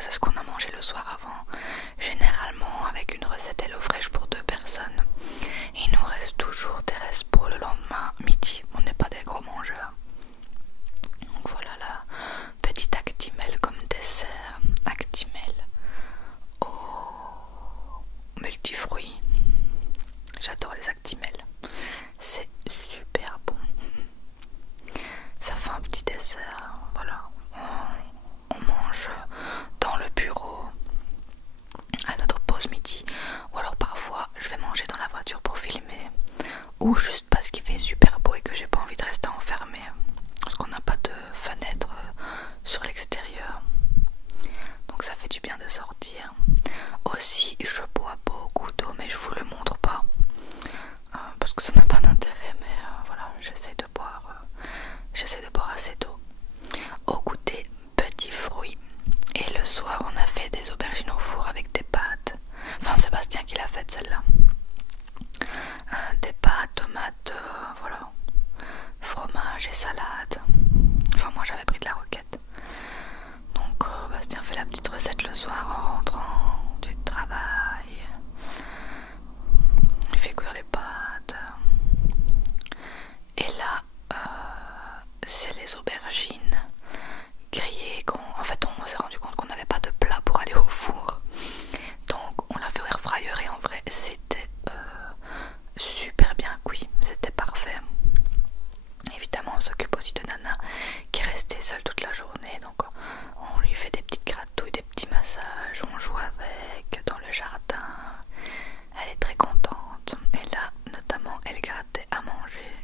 c'est ce qu'on a mangé le soir avant, généralement avec une recette HelloFresh pour 2 personnes. Il nous reste toujours des restes pour le lendemain midi, on n'est pas des gros mangeurs. Donc voilà la petite Actimel comme dessert, Actimel au multifruits. J'adore les Actimel, c'est super bon. Ça fait un petit dessert, voilà. On mange dans le bureau à notre pause midi, ou alors parfois je vais manger dans la voiture pour filmer, ou juste parce qu'il fait super beau et que j'ai pas envie de rester enfermée parce qu'on n'a pas de fenêtre sur l'extérieur, donc ça fait du bien de sortir. Aussi je bois beaucoup d'eau, mais je vous le montre pas parce que ça n'a pas d'intérêt, mais voilà, j'essaie de boire assez d'eau. Au goûter, petits fruits, et le soir on a fait des aubergines au four avec des pâtes, enfin Sébastien qui l'a fait celle-là, des pâtes, tomates, voilà, fromage et salade. Enfin moi j'avais pris de la roquette, donc Bastien fait la petite recette le soir en rentrant du travail, il fait cuire les pâtes, et là c'est les aubergines grillées. En fait on s'est rendu compte qu'on n'avait pas de plat pour aller au four, donc on l'a fait au air fryer et en vrai c'était super bien cuit, c'était parfait. Évidemment on s'occupe aussi de Nana qui est restée seule toute la journée, donc on lui fait des petites gratouilles, des petits massages, on joue avec dans le jardin, elle est très contente, et là notamment elle grattait à manger.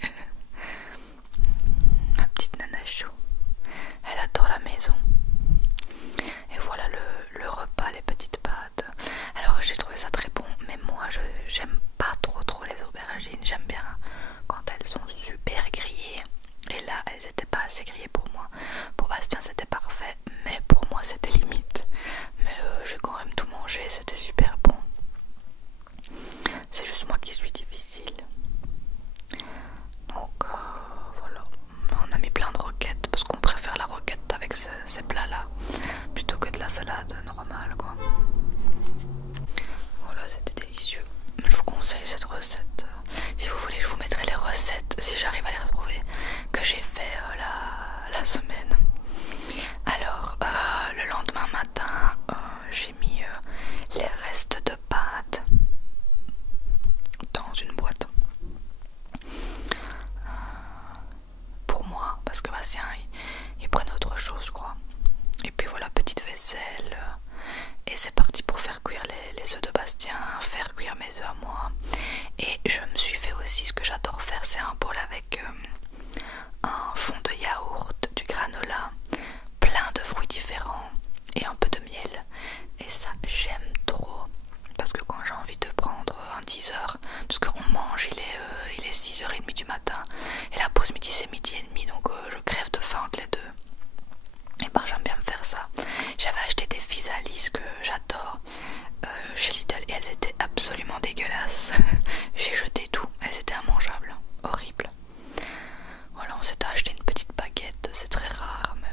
Ma petite Nana chou, elle adore la maison. Et voilà le repas, les petites pâtes. Alors j'ai trouvé ça très bon, mais moi j'aime pas trop les aubergines, j'aime bien quand elles sont super grillées, et là elles étaient pas assez grillées pour moi. Pour Bastien c'était parfait, mais pour moi c'était limite. Mais j'ai quand même tout mangé, c'était super bon. C'est juste moi qui suis difficile. Donc voilà, on a mis plein de roquettes parce qu'on préfère la roquette avec ces plats là plutôt que de la salade normale quoi. Voilà, c'était délicieux. Je vous conseille cette recette. Si vous voulez je vous mettrai les recettes si j'arrive à les retrouver que j'ai fait la semaine. Alors le lendemain matin j'ai mis les restes de pâtes dans une boîte pour moi parce que Bastien il prenait autre chose je crois. Et puis voilà, petite vaisselle, et c'est parti pour faire cuire les œufs de Bastien, faire cuire mes œufs à moi. Et je me suis fait aussi ce que j'adore faire, c'est un bol avec un fond de yaourt, du granola, plein de fruits différents et un peu de miel. Et ça j'aime trop, parce que quand j'ai envie de prendre un 10h, parce qu'on mange, il est 6h30 du matin, et la pause midi c'est midi et demi, donc je crève de faim entre les deux. Et ben j'aime bien me faire ça. J'avais acheté des physalis que j'adore chez Lidl et elles étaient absolument dégueulasses. J'ai jeté tout, elles étaient immangeables, horribles. Voilà, on s'était acheté une petite baguette, c'est très rare, mais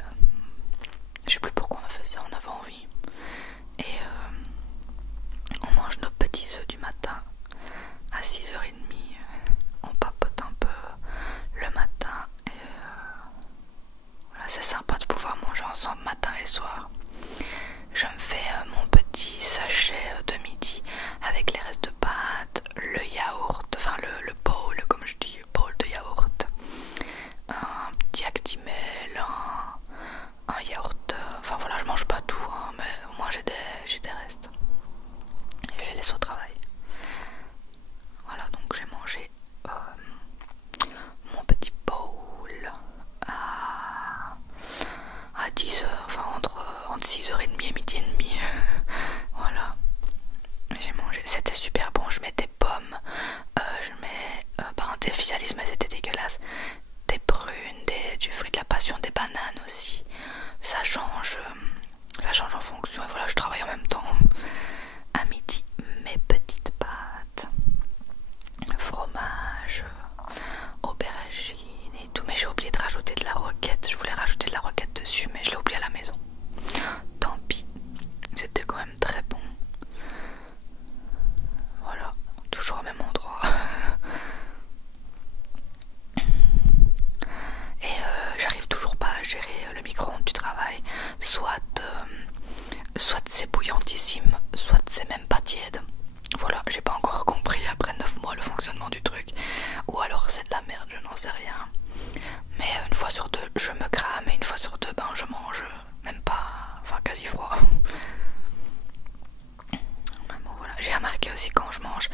c'est bouillantissime, soit c'est même pas tiède. Voilà, j'ai pas encore compris après 9 mois le fonctionnement du truc. Ou alors c'est de la merde, je n'en sais rien. Mais une fois sur deux, je me crame et une fois sur deux, ben je mange même pas, enfin quasi froid. Mais bon, voilà. J'ai remarqué aussi quand je mange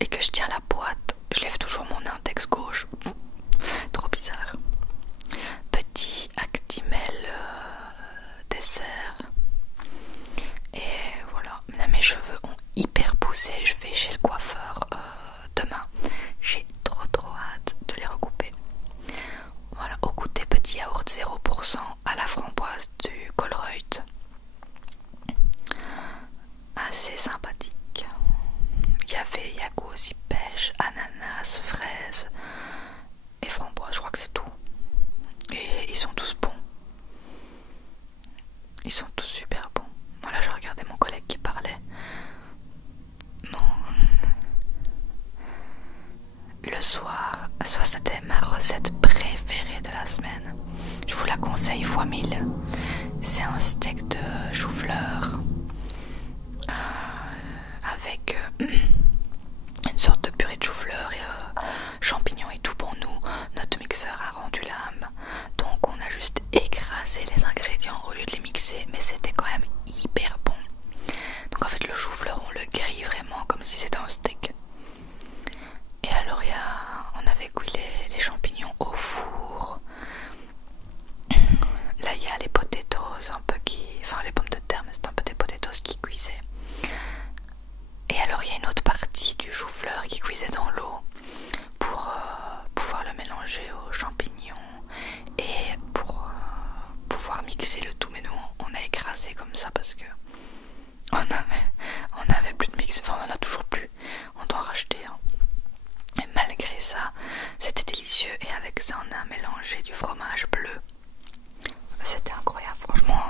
et que je tiens la boîte, je lève toujours mon index gauche. Trop bizarre. Petit Actimel dessert. Et voilà, là, mes cheveux ont hyper poussé. Je vais chez le coiffeur demain. J'ai trop hâte de les recouper. Voilà, au goûter petit yaourt 0% à la framboise du Colruyt. Assez sympathique. Il y avait Yago aussi, pêche, ananas, fraise et framboise, je crois que c'est tout. Et ils sont tous bons. Ils sont tous super bons. Voilà, je regardais mon collègue qui parlait. Non. Le soir, ça c'était ma recette préférée de la semaine. Je vous la conseille fois 1000. C'est un steak de chou-fleur avec une sorte de purée de chou-fleur et champignons et tout. Pour nous, notre mixeur a rendu l'âme. Donc on a juste écrasé les ingrédients au lieu de les mixer. Mais c'était quand même hyper bon. Donc en fait le chou-fleur on le grille vraiment comme si c'était un steak. Et alors on avait cuit les champignons au four. Là il y a les potatoes un peu enfin les pommes de terre, mais c'est un peu des potatoes qui cuisaient. Et alors il y a une autre partie du chou-fleur qui cuisait dans l'eau pour pouvoir le mélanger aux champignons et pour pouvoir mixer le tout. Mais nous on a écrasé comme ça parce que on avait plus de mix, enfin on en a toujours plus, on doit en racheter hein. Et malgré ça c'était délicieux et avec ça on a mélangé du fromage bleu. C'était incroyable, franchement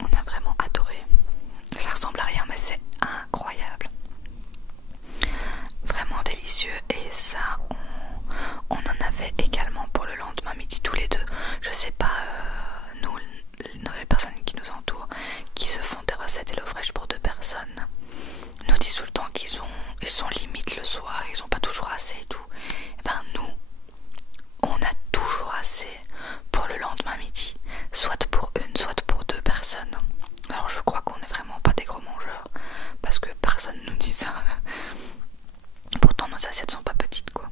on a vraiment adoré. Ça ressemble à rien mais c'est incroyable, vraiment délicieux. Et ça on en avait également pour le lendemain midi tous les deux. Je sais pas nous les personnes qui nous entourent qui se font des recettes HelloFresh pour 2 personnes nous disent tout le temps ils sont limite le soir, ils ont pas toujours assez et tout. Et ben nous on a toujours assez pour le lendemain midi, soit pour une, soit pour 2 personnes. Alors je crois qu'on est vraiment pas des gros mangeurs parce que personne nous dit ça. Pourtant nos assiettes sont pas petites quoi.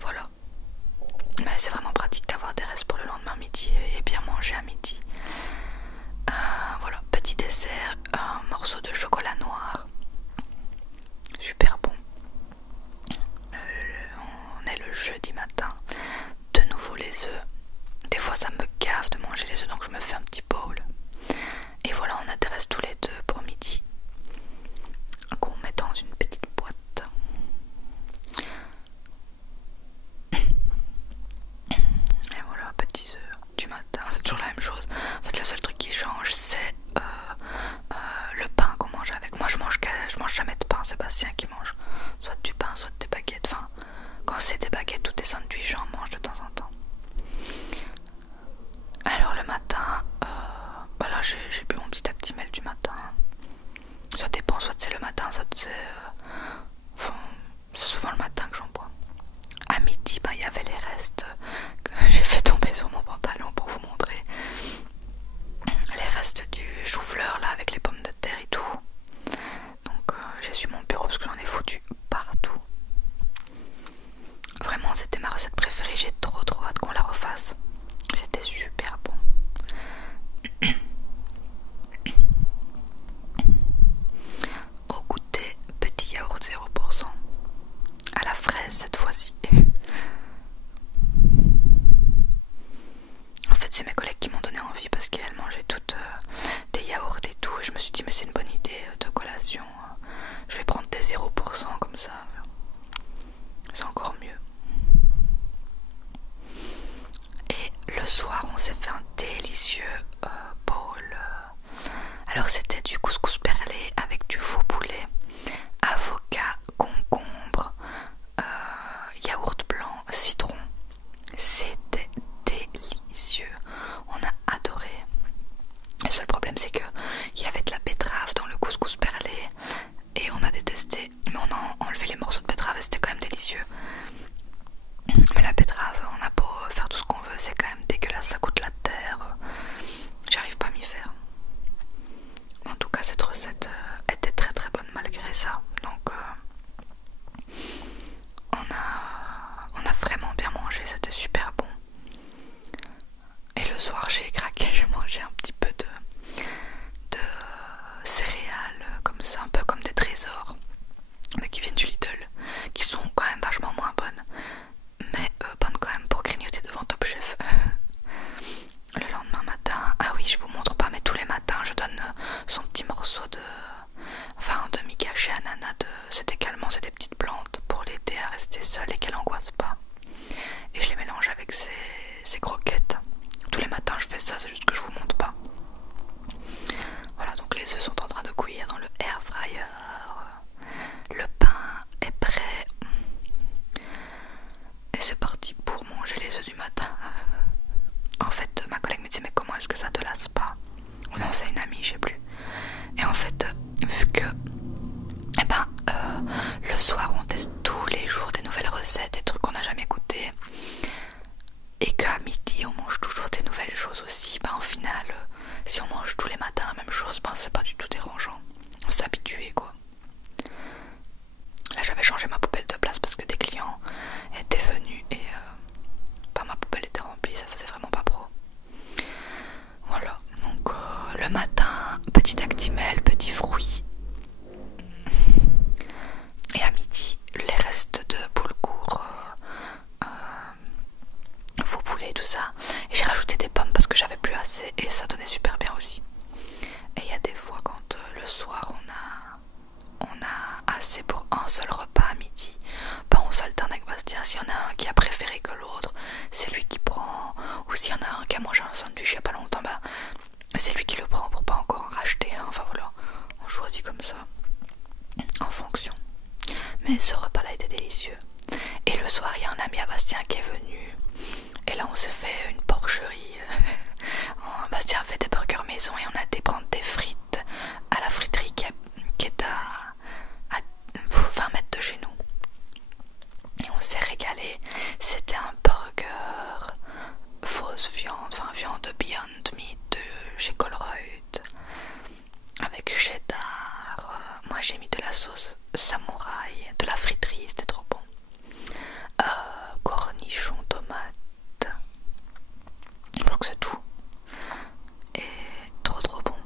Voilà. Mais c'est vraiment pratique d'avoir des restes pour le lendemain midi et bien manger à midi. Voilà, petit dessert, un morceau de chocolat noir. Super bon. On est le jeudi matin. De nouveau les œufs. Des fois ça me gave de manger les œufs donc je me fais un petit bowl. Et voilà, on a des restes tous les deux pour midi qu'on met dans une petite boîte. Et voilà, petits œufs du matin, c'est toujours la même chose. En fait le seul truc qui change c'est le pain qu'on mange avec. Moi je mange jamais de pain, Sébastien qui mange soit du pain, soit des baguettes. Enfin, quand c'est des baguettes ou des sandwichs, j'en mange de temps en temps. Alors le matin, bah là j'ai bu mon petit Actimel du matin. Ça dépend, soit c'est le matin, soit c'est enfin, c'est souvent le matin que j'en bois. À midi, bah, il y avait les restes que j'ai fait tomber sur mon pantalon pour vous montrer. Les restes du chou-fleur là avec les pommes de terre et tout. Donc j'ai su mon bureau parce que j'en ai foutu partout. Vraiment c'était ma recette préférée, j'ai trop hâte qu'on la refasse. C'était super bon. Au goûter, petit yaourt 0% à la fraise cette fois-ci. En fait c'est mes collègues qui m'ont donné envie parce qu'elles mangeaient toutes des yaourts et tout. Et je me suis dit mais c'est une bonne idée de collation. Je vais prendre des 0% comme ça. C'est encore mieux. Et le soir on s'est fait un délicieux bowl. Alors c'était du couscous perlé avec du faux poulet, avocat, concombre, yaourt blanc, citron. C'était délicieux. On a adoré. Le matin, petit actimel, petit fruit. Et à midi, les restes de boulgour, faux poulet, tout ça. Et j'ai rajouté des pommes parce que j'avais plus assez et ça donnait super bien aussi. Et il y a des fois quand le soir on a assez pour un seul repas à midi, bah on s'alterne avec Bastien. S'il y en a un qui a préféré que l'autre, c'est lui qui prend. Ou s'il y en a un qui a mangé un sandwich il y a pas longtemps, bah c'est lui qui le prend pour pas encore en racheter un. Enfin voilà, on choisit comme ça en fonction. Mais ce repas là était délicieux. Et le soir il y a un ami à Bastien qui est venu. Et là on s'est fait une porcherie. Bastien a fait des burgers maison et on a été prendre des frites à la friterie qui est à 20 mètres de chez nous. Et on s'est régalé. C'était un burger fausse viande, enfin viande Beyond Meat de chez Colruyt avec cheddar. Moi j'ai mis de la sauce samouraï, de la friterie, c'était trop bon. Cornichons, tomates. Je crois que c'est tout. Et trop bon.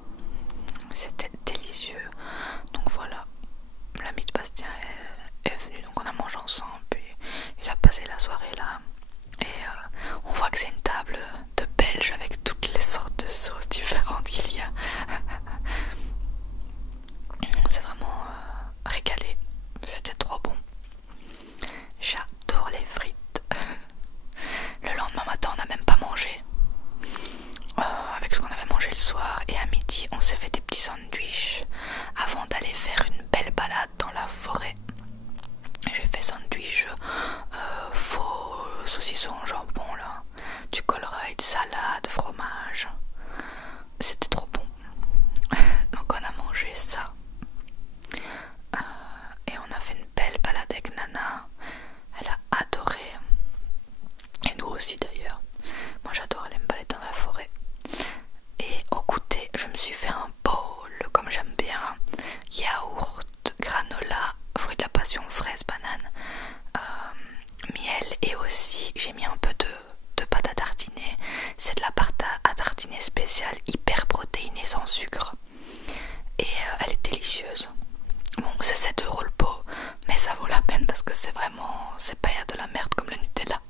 C'était délicieux. Donc voilà, l'ami de Bastien est venu, donc on a mangé ensemble. Puis il a passé la soirée là. Et on voit que c'est une table de Belges avec toutes les sortes de sauces différentes qu'il y a. On s'est vraiment régalé. C'était trop bon. J'adore les frites. Le lendemain matin, on n'a même pas mangé. Avec ce qu'on avait mangé le soir. Et à midi, on s'est fait des petits sandwichs avant d'aller faire une belle balade dans la forêt. J'ai fait sandwich faux saucisson jambon là, du Colruyt, salade, fromage. C'était trop bon. Donc on a mangé ça. Et on a fait une belle balade avec Nana. Elle a adoré. Et nous aussi d'ailleurs. Moi j'adore aller me balader dans la forêt. Et au goûter, je me suis fait un bowl comme j'aime bien. Yaourt, granola, fruits de la passion, fraises, bananes, miel. Et aussi j'ai mis un peu de pâte à tartiner. C'est de la pâte à tartiner spéciale, hyper protéinée, sans sucre. Et elle est délicieuse. Bon, c'est 7 € le pot, mais ça vaut la peine parce que c'est vraiment, c'est pas de la merde comme le Nutella.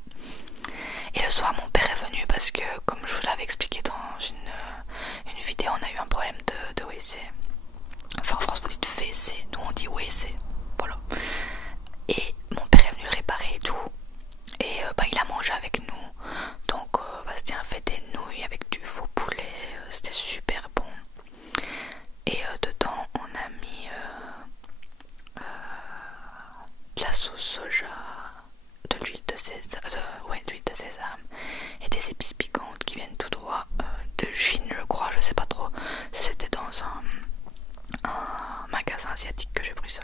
Et le soir, mon père est venu parce que, comme je vous l'avais expliqué dans une vidéo, on a eu un problème de WC. Enfin, en France, vous dites WC, nous on dit WC. Voilà. Et mon père est venu le réparer et tout. Et il a mangé avec nous. Donc, Bastien a fait des nouilles avec du faux poulet. C'était super bon. Et dedans, on a mis de la sauce soja, de l'huile de sésame, et des épices piquantes qui viennent tout droit de Chine, je crois, je sais pas trop. C'était dans un magasin asiatique que j'ai pris ça.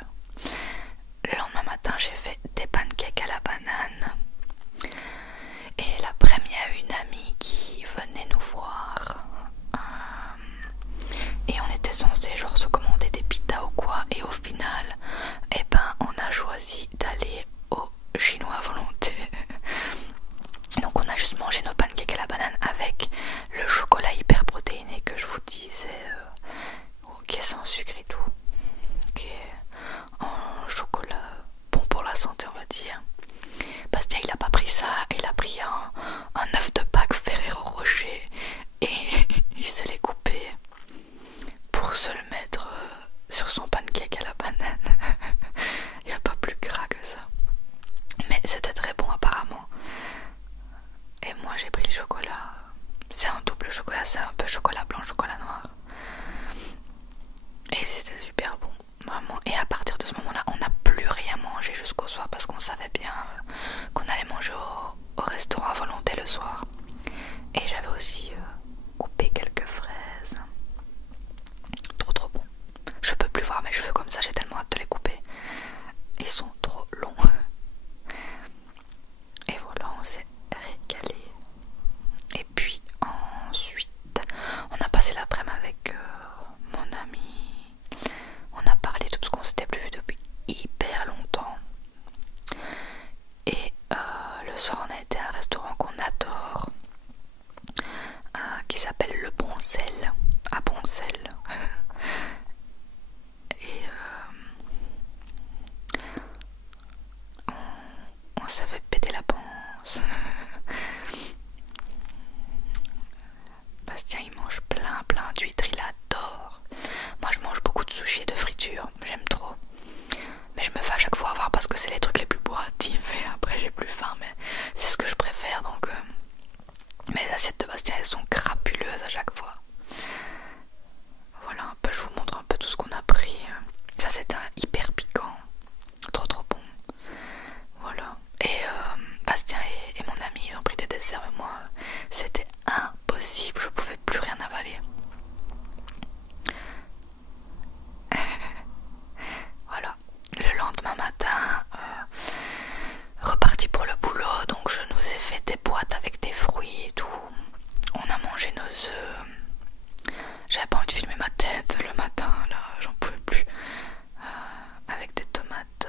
pain d'huître, il adore. Moi je mange beaucoup de sushi et de friture, j'aime trop. Mais je me fais à chaque fois avoir parce que c'est les trucs les plus bourratifs et après j'ai plus faim, mais c'est ce que je préfère donc. Mais les assiettes de Bastien elles sont crapuleuses à chaque fois. Voilà un peu, je vous montre un peu tout ce qu'on a pris. Ça c'était hyper piquant, trop bon. Voilà. Et Bastien et mon ami ils ont pris des desserts, mais moi c'était impossible, je pouvais plus rien avaler. Voilà. Le lendemain matin, reparti pour le boulot, donc je nous ai fait des boîtes avec des fruits et tout. On a mangé nos œufs. J'avais pas envie de filmer ma tête le matin, là, j'en pouvais plus. Avec des tomates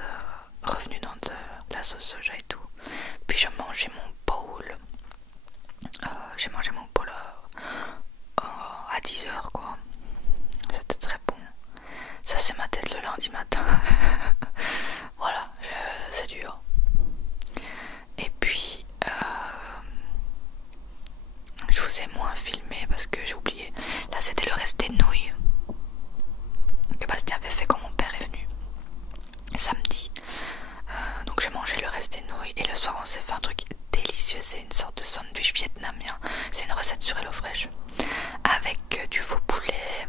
revenues dans de la sauce soja et tout. Puis j'ai mangé mon bowl. J'ai mangé mon bowl à 10h quoi. C'était très bon. Ça c'est ma tête le lundi matin. Voilà, c'est dur. Et puis je vous ai moins filmé parce que j'ai oublié. Là c'était le reste des nouilles que Bastien avait fait quand mon père est venu samedi. Donc j'ai mangé le reste des nouilles et le soir on s'est fait un truc délicieux. C'est une sorte de sandwich vietnamien. C'est une recette sur HelloFresh avec du faux poulet,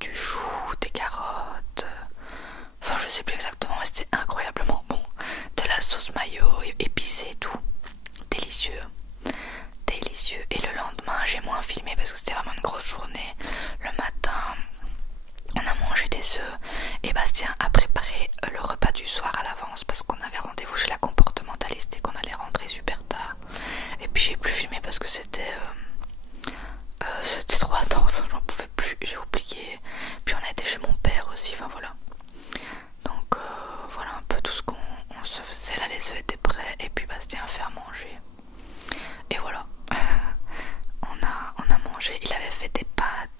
du chou, des carottes, enfin je sais plus exactement, mais c'était incroyablement bon. De la sauce mayo épicée et tout, délicieux. Et le lendemain j'ai moins filmé parce que c'était vraiment une grosse journée. Le matin on a mangé des œufs et Bastien a préparé le repas du soir à l'avance parce qu'on avait rendez-vous chez la comportementaliste et qu'on allait rentrer super tard. Et puis j'ai plus filmé parce que c'était trop intense, j'en pouvais plus, j'ai oublié. Puis on a été chez mon père aussi, enfin voilà. Donc voilà un peu tout ce qu'on se faisait. Là les œufs étaient prêts et puis Bastien a fait à manger. Et voilà. On a mangé, il avait fait des pâtes